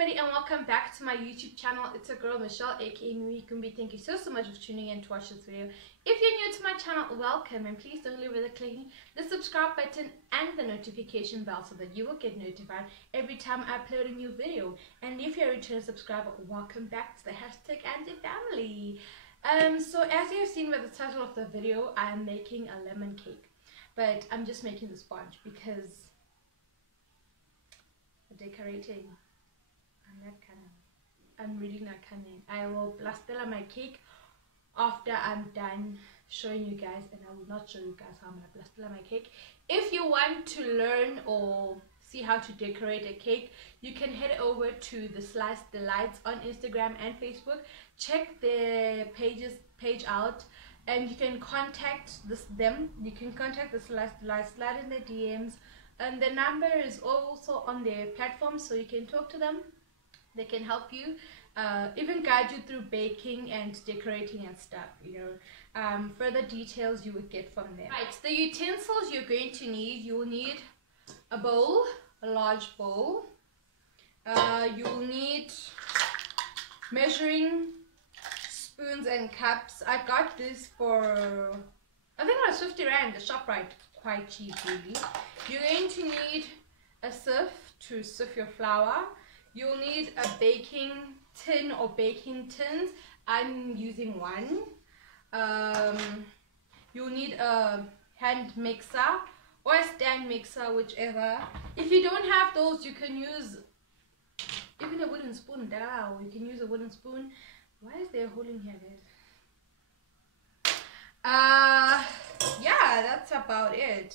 everybody, and welcome back to my YouTube channel. It's a girl Michelle, aka Mimi Kumbi. Thank you so much for tuning in to watch this video. If you're new to my channel, welcome, and please don't leave without clicking the subscribe button and the notification bell so that you will get notified every time I upload a new video. And if you're a return subscriber, welcome back to the hashtag and the family. So as you have seen by the title of the video, I am making a lemon cake, but I'm just making the sponge because decorating, I'm not cunning. I'm really not cunning. I will blastella my cake after I'm done showing you guys, and I will not show you guys how I'm gonna blastella my cake. If you want to learn or see how to decorate a cake, you can head over to the Slice Delights on Instagram and Facebook. Check the page out, and you can contact them. You can contact the Slice Delights, slide in their DMs, and the number is also on their platform, so you can talk to them. They can help you, even guide you through baking and decorating and stuff, you know. Further details you would get from there. Right, the utensils you're going to need: you will need a bowl, a large bowl. You will need measuring spoons and cups. I got this for, I think it was 50 Rand, the ShopRite. Quite cheap, really. You're going to need a sieve to sieve your flour. You'll need a baking tin or baking tins. I'm using one. You'll need a hand mixer or a stand mixer, whichever. If you don't have those, you can use even a wooden spoon. You can use a wooden spoon. Why is there a hole in here, guys? Yeah, that's about it.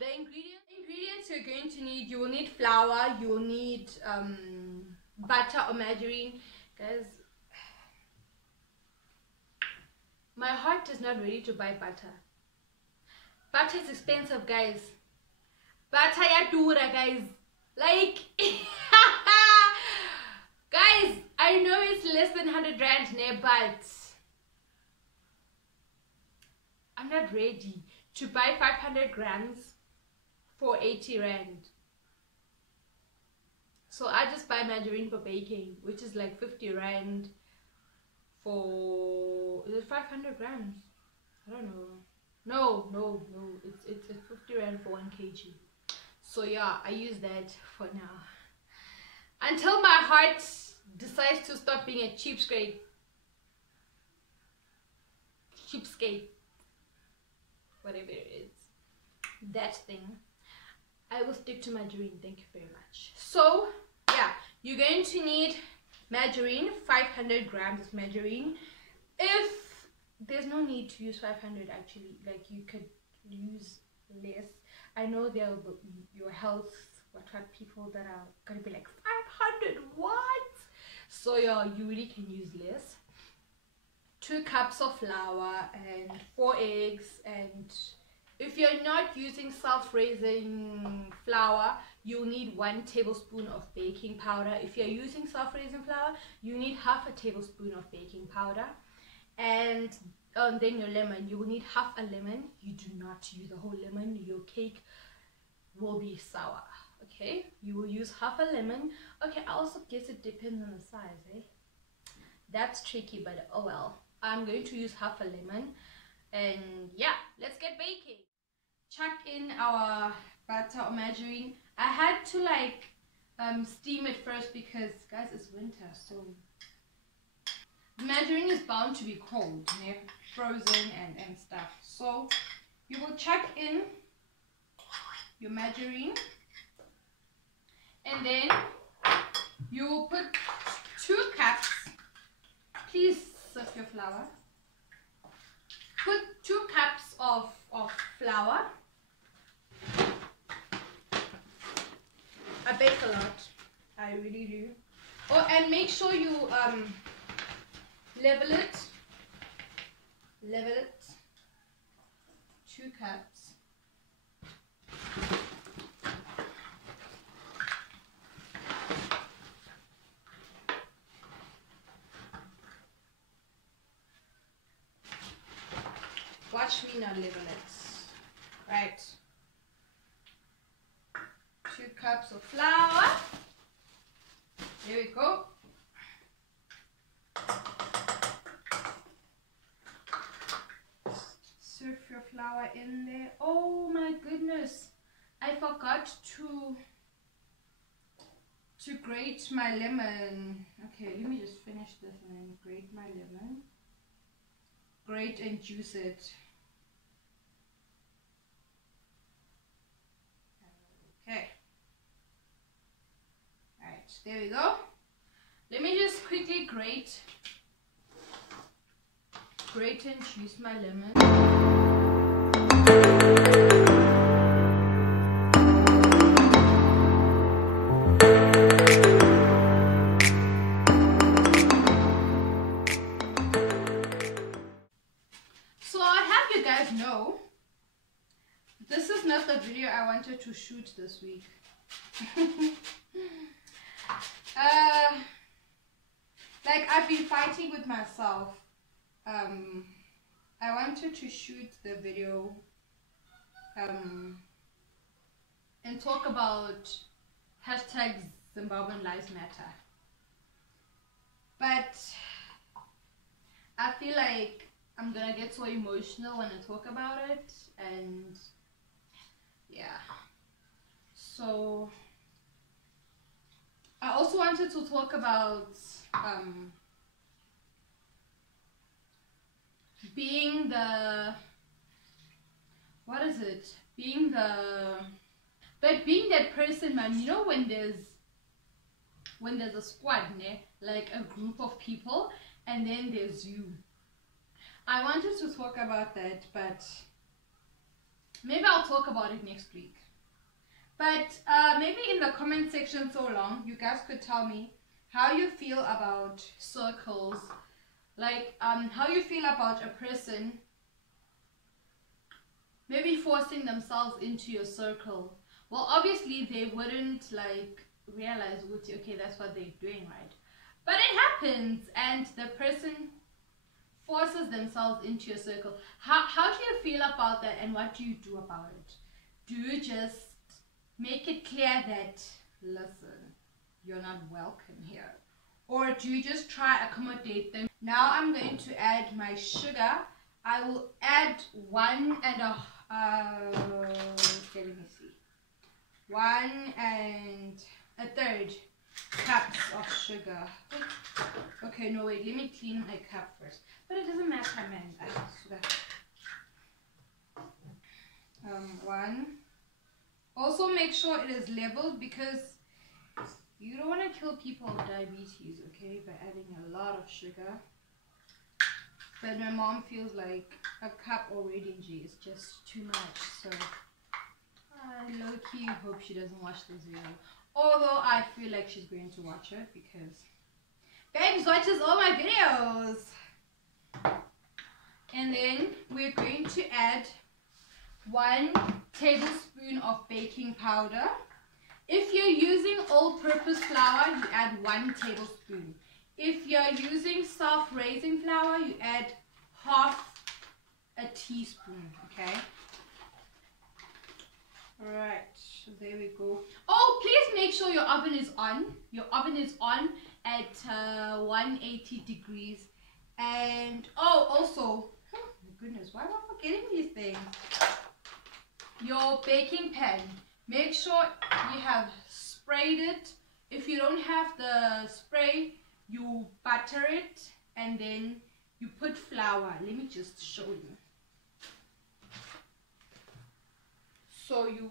The ingredients you're going to need: you will need flour, you will need butter or margarine. Guys, my heart is not ready to buy butter. Butter is expensive, guys. Butter ya dura, guys. Like guys, I know it's less than 100 Rand now, but I'm not ready to buy 500 grams for 80 Rand. So I just buy margarine for baking, which is like 50 Rand for, is it 500 grams? I don't know. No. It's 50 Rand for 1 kg. So yeah, I use that for now. Until my heart decides to stop being a cheapskate. Whatever it is, that thing, I will stick to margarine. Thank you very much. So yeah, you're going to need margarine, 500 grams of margarine. If there's no need to use 500, actually, like you could use less. I know there will be your health people that are gonna be like 500 what? So yeah, you really can use less. 2 cups of flour and 4 eggs. And if you're not using self-raising flour, you'll need 1 tablespoon of baking powder. If you're using self-raising flour, you need half a tablespoon of baking powder. And then your lemon, you will need half a lemon. You do not use the whole lemon, your cake will be sour. Okay, you will use half a lemon. Okay, I also guess it depends on the size, eh? That's tricky, but oh well. I'm going to use half a lemon, and yeah, let's get baking. Chuck in our butter or margarine. I had to like steam it first because, guys, it's winter, so margarine is bound to be cold, you know, frozen and stuff. So you will chuck in your margarine, and then you will put 2 cups. Please sieve your flour. Put 2 cups of flour. I bake a lot. I really do. Oh, and make sure you level it. 2 cups. Watch me now level it. Right. 2 cups of flour. to grate my lemon. Okay, let me just finish this and then grate my lemon. Grate and juice it. Okay. Alright, there we go. Let me just quickly grate and juice my lemon. So I have you guys know, this is not the video I wanted to shoot this week. Like I've been fighting with myself. I wanted to shoot the video and talk about hashtag Zimbabwean Lives Matter. But I feel like I'm gonna get so emotional when I talk about it, and yeah. So I also wanted to talk about being the, what is it? Being that person, man. You know, when there's a squad, né? Like a group of people, and then there's you. I wanted to talk about that, but maybe I'll talk about it next week. But maybe in the comment section so long, you guys could tell me how you feel about circles. Like how you feel about a person maybe forcing themselves into your circle. Well, obviously they wouldn't like realize with you, okay, that's what they're doing, right? But it happens, and the person forces themselves into your circle. How do you feel about that, and what do you do about it? Do you just make it clear that, listen, you're not welcome here? Or do you just try accommodate them? Now I'm going to add my sugar. I will add 1 1/3 cups of sugar. Okay, no wait, let me clean my cup first. But it doesn't matter, man. I have sugar. 1. Also make sure it is leveled, because you don't want to kill people with diabetes, okay, by adding a lot of sugar. But my mom feels like a cup already is just too much, so I low-key hope she doesn't watch this video. Although I feel like she's going to watch it, because Babes watches all my videos. And then we're going to add 1 tablespoon of baking powder. If you're using all-purpose flour, you add 1 tablespoon. If you're using self-raising flour, you add half a teaspoon, okay? Alright, so there we go. Oh, please make sure your oven is on. Your oven is on at 180 degrees. And, oh, also, oh my goodness, why am I forgetting these things? Your baking pan. Make sure you have sprayed it. If you don't have the spray, you butter it and then you put flour. Let me just show you. So you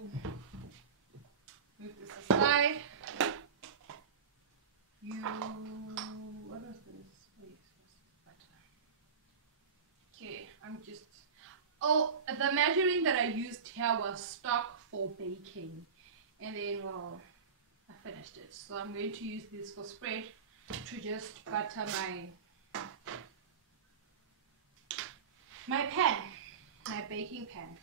move this aside. What is this? Oh, yes, butter. Okay, I'm just, oh, the measuring that I used here was stock for baking. And then, well, I finished it. So I'm going to use this for spread to just butter my pan, my baking pan.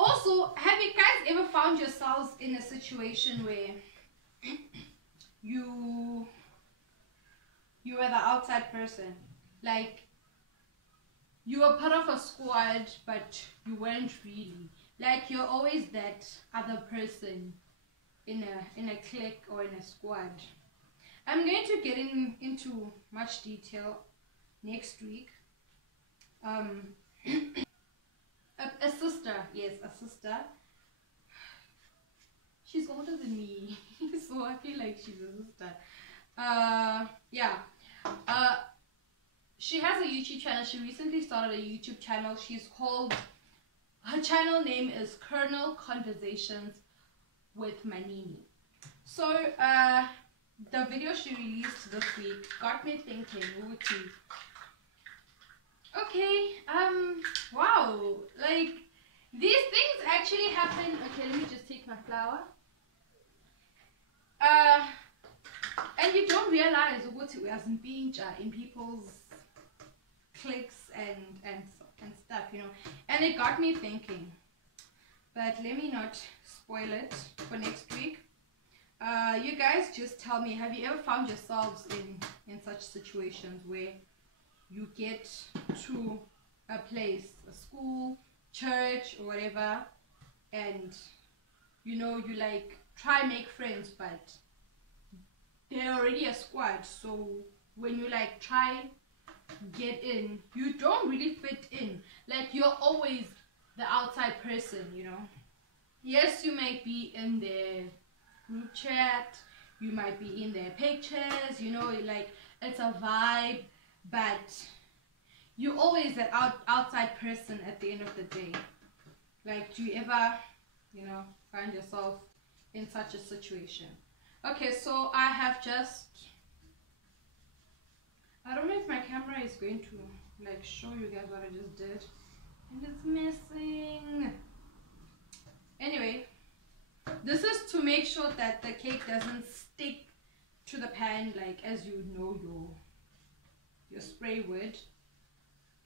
Also, have you guys ever found yourselves in a situation where you were the outside person? Like, you were part of a squad, but you weren't really. Like, you're always that other person in a clique or in a squad. I'm going to get into much detail next week. A sister, yes, a sister. She's older than me, so I feel like she's a sister. Yeah. She has a YouTube channel. She recently started a YouTube channel. Her channel name is Colonel Conversations with Manini. So, the video she released this week got me thinking, okay, wow, like, these things actually happen. Okay, let me just take my flour. And you don't realize what it was in people's clicks and stuff, you know. And it got me thinking. But let me not spoil it for next week. You guys just tell me, have you ever found yourselves in such situations where you get to a place, a school, church, or whatever, and you know, you like try make friends, but they're already a squad, so when you like try get in, you don't really fit in. Like, you're always the outside person, you know. Yes, you might be in their group chat, you might be in their pictures, you know, like it's a vibe, but you're always that outside person at the end of the day. Like, do you ever, you know, find yourself in such a situation? Okay, so I have just, I don't know if my camera is going to like show you guys what I just did, and it's missing. Anyway, this is to make sure that the cake doesn't stick to the pan, like as you know your spray would.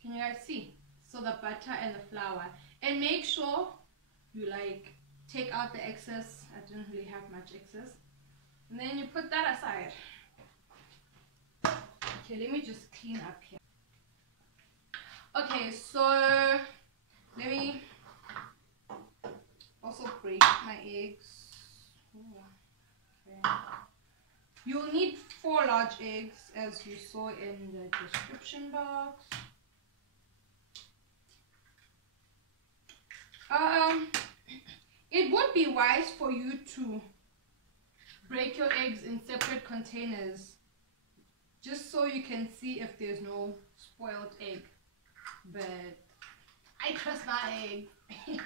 Can you guys see? So the butter and the flour, and make sure you like take out the excess. I didn't really have much excess, and then you put that aside. Okay, let me just clean up here. Okay, so let me also break my eggs. Okay. You'll need 4 large eggs, as you saw in the description box. It would be wise for you to break your eggs in separate containers, just so you can see if there's no spoiled egg. But I trust my egg.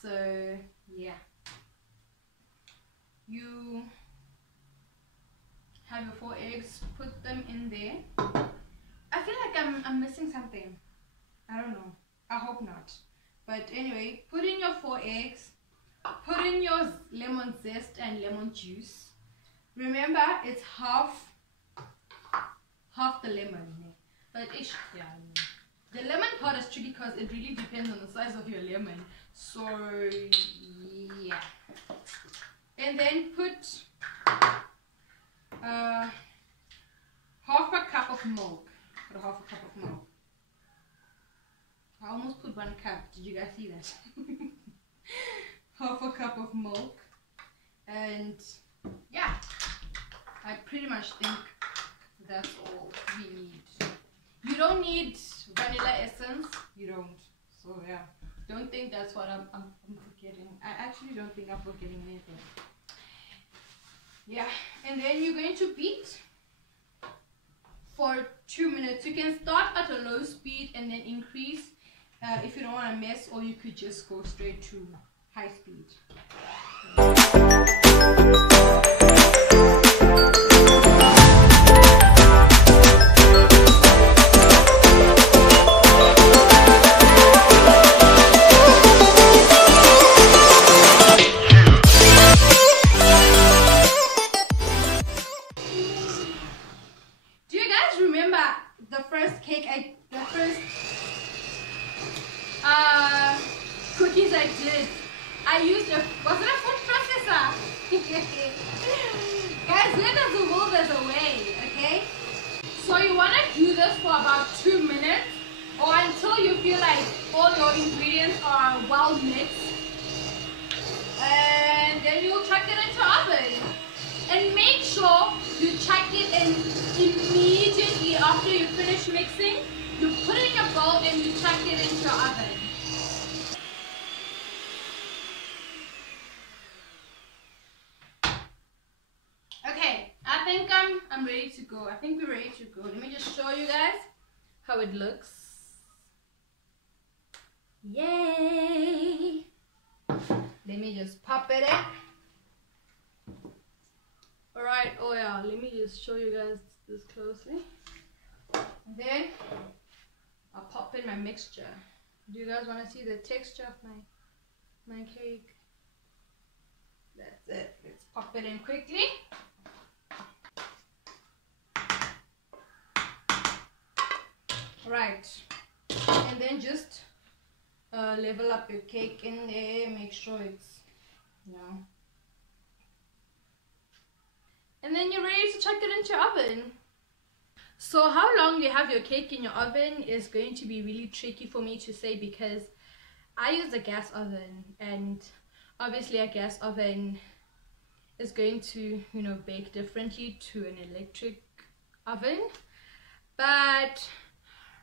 So yeah, you have your 4 eggs, put them in there. I feel like I'm missing something. I don't know, I hope not. But anyway, put in your 4 eggs, put in your lemon zest and lemon juice. Remember, it's half the lemon, but yeah, the lemon part is tricky because it really depends on the size of your lemon. So yeah, and then put half a cup of milk. Put half a cup of milk. I almost put 1 cup. Did you guys see that? Half a cup of milk, and yeah, I pretty much think that's all we need. You don't need vanilla essence. You don't. So yeah, don't think that's what I'm forgetting. I actually don't think I'm forgetting anything. Yeah, and then you're going to beat for 2 minutes. You can start at a low speed and then increase if you don't want to mess, or you could just go straight to high speed. Do you guys remember the first cookies I did? I used was it a food processor? Guys, where there's a will, there's a way, okay? So you want to do this for about 2 minutes, or until you feel like all your ingredients are well mixed. And then you'll chuck it into the oven. And make sure you chuck it in immediately after you finish mixing. You put it in your bowl and you chuck it into your oven. I'm ready to go. I think we're ready to go. Let me just show you guys how it looks. Yay! Let me just pop it in. Alright, oh yeah, let me just show you guys this closely. And then I'll pop in my mixture. Do you guys want to see the texture of my cake? That's it. Let's pop it in quickly. Right, and then just level up your cake in there, make sure it's, you know. And then you're ready to chuck it into your oven. So how long you have your cake in your oven is going to be really tricky for me to say, because I use a gas oven, and obviously a gas oven is going to, you know, bake differently to an electric oven. But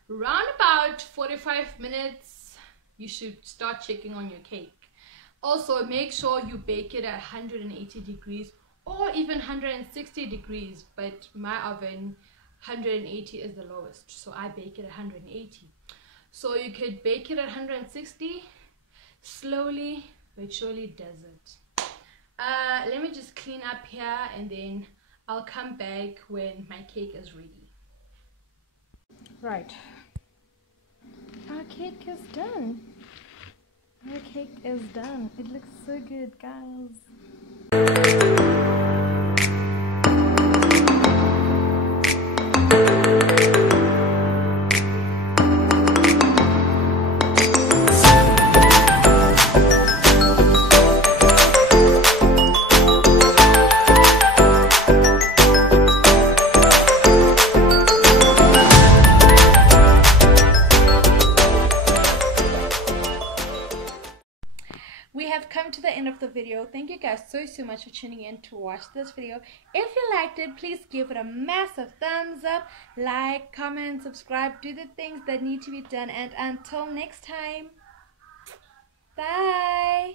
round about 45 minutes you should start checking on your cake. Also make sure you bake it at 180 degrees or even 160 degrees, but my oven 180 is the lowest, so I bake it at 180. So you could bake it at 160, slowly but surely does it. Let me just clean up here and then I'll come back when my cake is ready. Right, our cake is done. Our cake is done. It looks so good, guys. We have come to the end of the video. Thank you guys so much for tuning in to watch this video. If you liked it, please give it a massive thumbs up, like, comment, subscribe, do the things that need to be done, and until next time, bye.